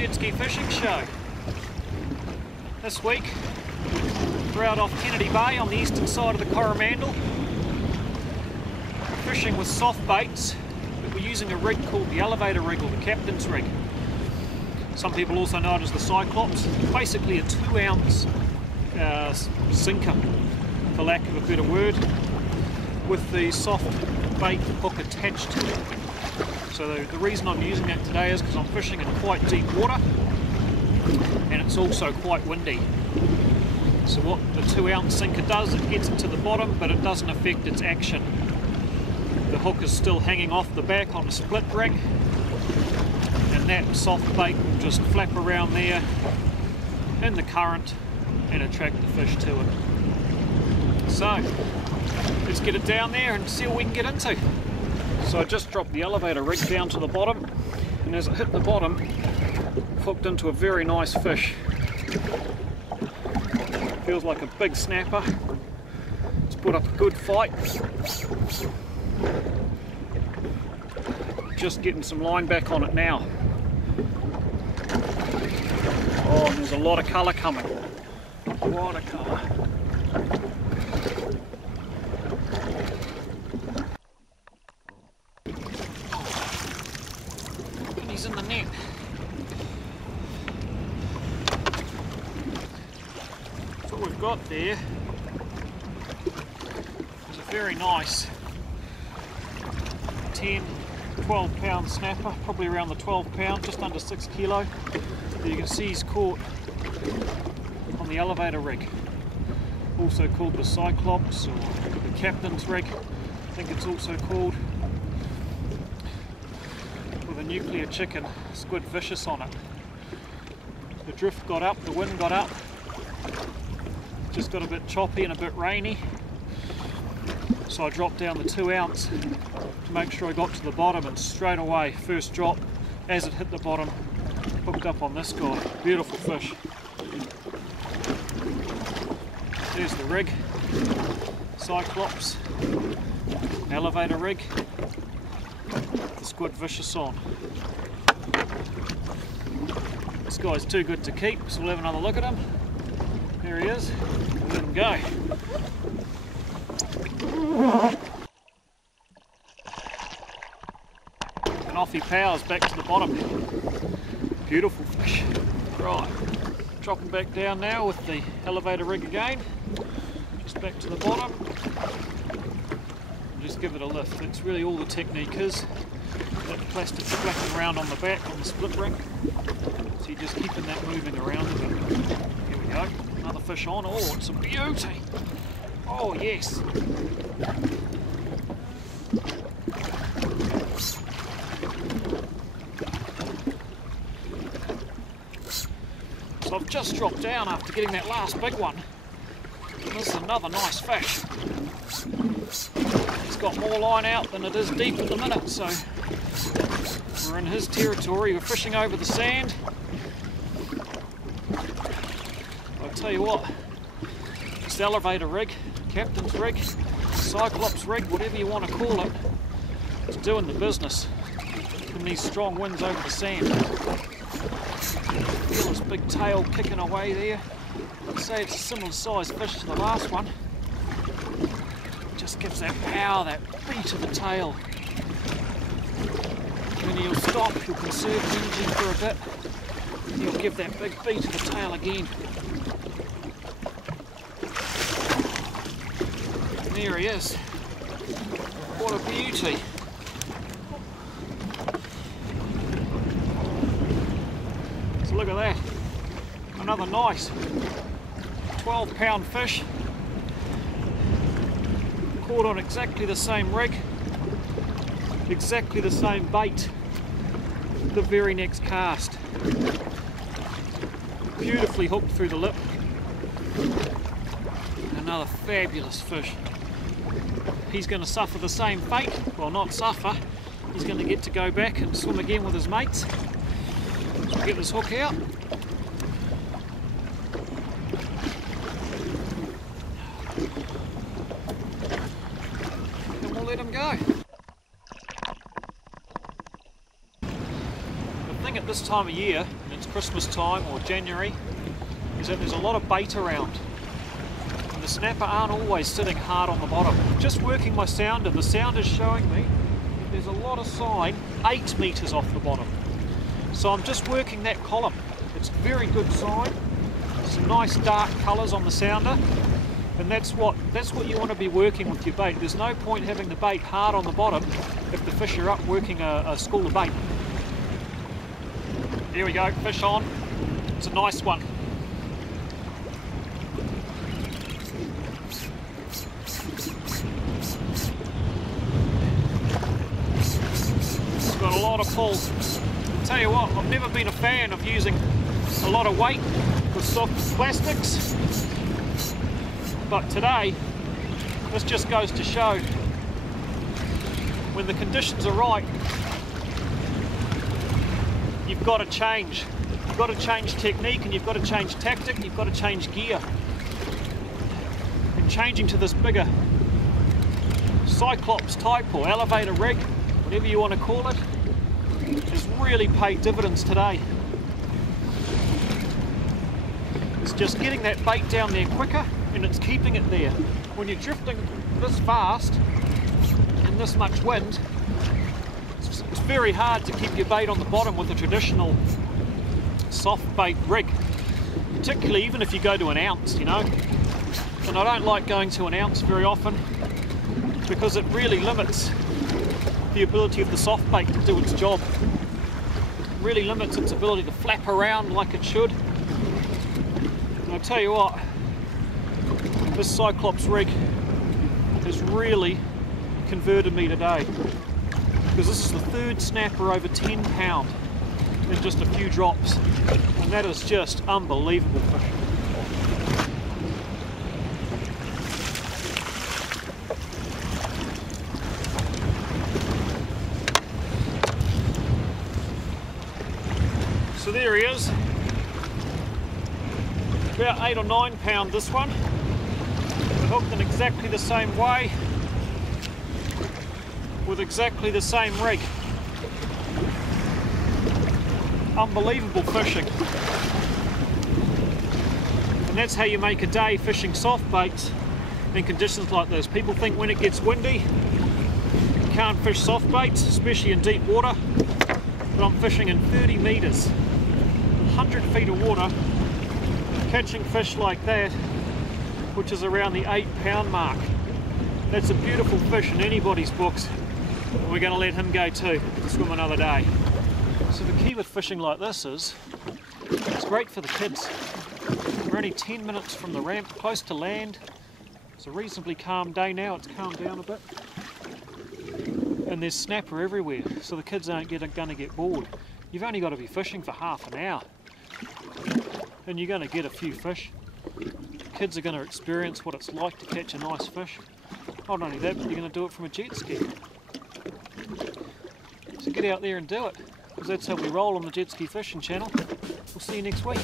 Jetski Fishing Show. This week we're out off Kennedy Bay on the eastern side of the Coromandel, fishing with soft baits, but we're using a rig called the elevator rig, or the captain's rig. Some people also know it as the Cyclops. Basically a 2-ounce sinker, for lack of a better word, with the soft bait hook attached to it. So the reason I'm using that today is because I'm fishing in quite deep water and it's also quite windy. So what the 2-ounce sinker does, it gets it to the bottom, but it doesn't affect its action. The hook is still hanging off the back on a split rig, and that soft bait will just flap around there in the current and attract the fish to it. So let's get it down there and see what we can get into. So I just dropped the elevator rig down to the bottom, and as it hit the bottom, hooked into a very nice fish. Feels like a big snapper. It's put up a good fight. Just getting some line back on it now. Oh, and there's a lot of colour coming. A lot of colour. And he's in the net. So what we've got there is a very nice 10-12 pound snapper, probably around the 12 pound, just under 6 kilo. You can see he's caught on the elevator rig, also called the Cyclops, or the captain's rig, I think it's also called, with a nuclear chicken, squid vicious on it. The drift got up, the wind got up, just got a bit choppy and a bit rainy, so I dropped down the 2-ounce to make sure I got to the bottom, and straight away, first drop, as it hit the bottom, hooked up on this guy. Beautiful fish. There's the rig, Cyclops, elevator rig, the squid vicious on. This guy's too good to keep, so we'll have another look at him. There he is. Let him go. And off he powers back to the bottom. Beautiful fish. Right, dropping back down now with the elevator rig again. Just back to the bottom. And just give it a lift. That's really all the technique is. That plastic flapping around on the back on the split rig. So you're just keeping that moving around a bit. Here we go. Another fish on. Oh, it's a beauty. Oh yes. So I've just dropped down after getting that last big one. And this is another nice fish. It's got more line out than it is deep at the minute, so we're in his territory. We're fishing over the sand. I'll tell you what, this elevator rig, captain's rig, Cyclops rig, whatever you want to call it, it's doing the business in these strong winds over the sand. Feel this big tail kicking away there. I'd say it's a similar sized fish to the last one. Just gives that power, that beat of the tail. When you'll stop, you'll conserve energy for a bit, and you'll give that big beat of the tail again. And there he is. What a beauty. So look at that. Another nice 12 pound fish. Caught on exactly the same rig, exactly the same bait, the very next cast. Beautifully hooked through the lip. Another fabulous fish. He's going to suffer the same fate. Well, not suffer. He's going to get to go back and swim again with his mates. So get this hook out. And we'll let him go. The thing at this time of year, and it's Christmas time or January, is that there's a lot of bait around. And the snapper aren't always sitting hard on the bottom. Just working my sounder, the sounder's showing me that there's a lot of sign 8 metres off the bottom. So I'm just working that column. It's a very good sign. Some nice dark colours on the sounder. And that's what you want to be working with your bait. There's no point having the bait hard on the bottom if the fish are up working a school of bait. Here we go, fish on. It's a nice one. It's got a lot of pull. I'll tell you what, I've never been a fan of using a lot of weight with soft plastics. But today, this just goes to show when the conditions are right, you've got to change. You've got to change technique and you've got to change tactic, you've got to change gear. And changing to this bigger Cyclops type or elevator rig, whatever you want to call it, has really paid dividends today. It's just getting that bait down there quicker, and it's keeping it there. When you're drifting this fast and this much wind, it's very hard to keep your bait on the bottom with a traditional soft bait rig, particularly even if you go to an ounce, you know. And I don't like going to an ounce very often because it really limits the ability of the soft bait to do its job. It really limits its ability to flap around like it should. And I'll tell you what, this Cyclops rig has really converted me today, because this is the third snapper over 10 pound in just a few drops, and that is just unbelievable fishing. So there he is, about 8 or 9 pound this one. Hooked in exactly the same way with exactly the same rig. Unbelievable fishing. And that's how you make a day fishing soft baits in conditions like this. People think when it gets windy you can't fish soft baits, especially in deep water, but I'm fishing in 30 metres, 100 feet of water, catching fish like that, which is around the 8 pound mark. That's a beautiful fish in anybody's books. We're going to let him go too, swim another day. So the key with fishing like this is, it's great for the kids. We're only 10 minutes from the ramp, close to land. It's a reasonably calm day now, it's calmed down a bit. And there's snapper everywhere, so the kids aren't going to get bored. You've only got to be fishing for half an hour, and you're going to get a few fish. Kids are going to experience what it's like to catch a nice fish. Not only that, but you're going to do it from a jet ski. So get out there and do it, because that's how we roll on the Jetski Fishing Channel. We'll see you next week.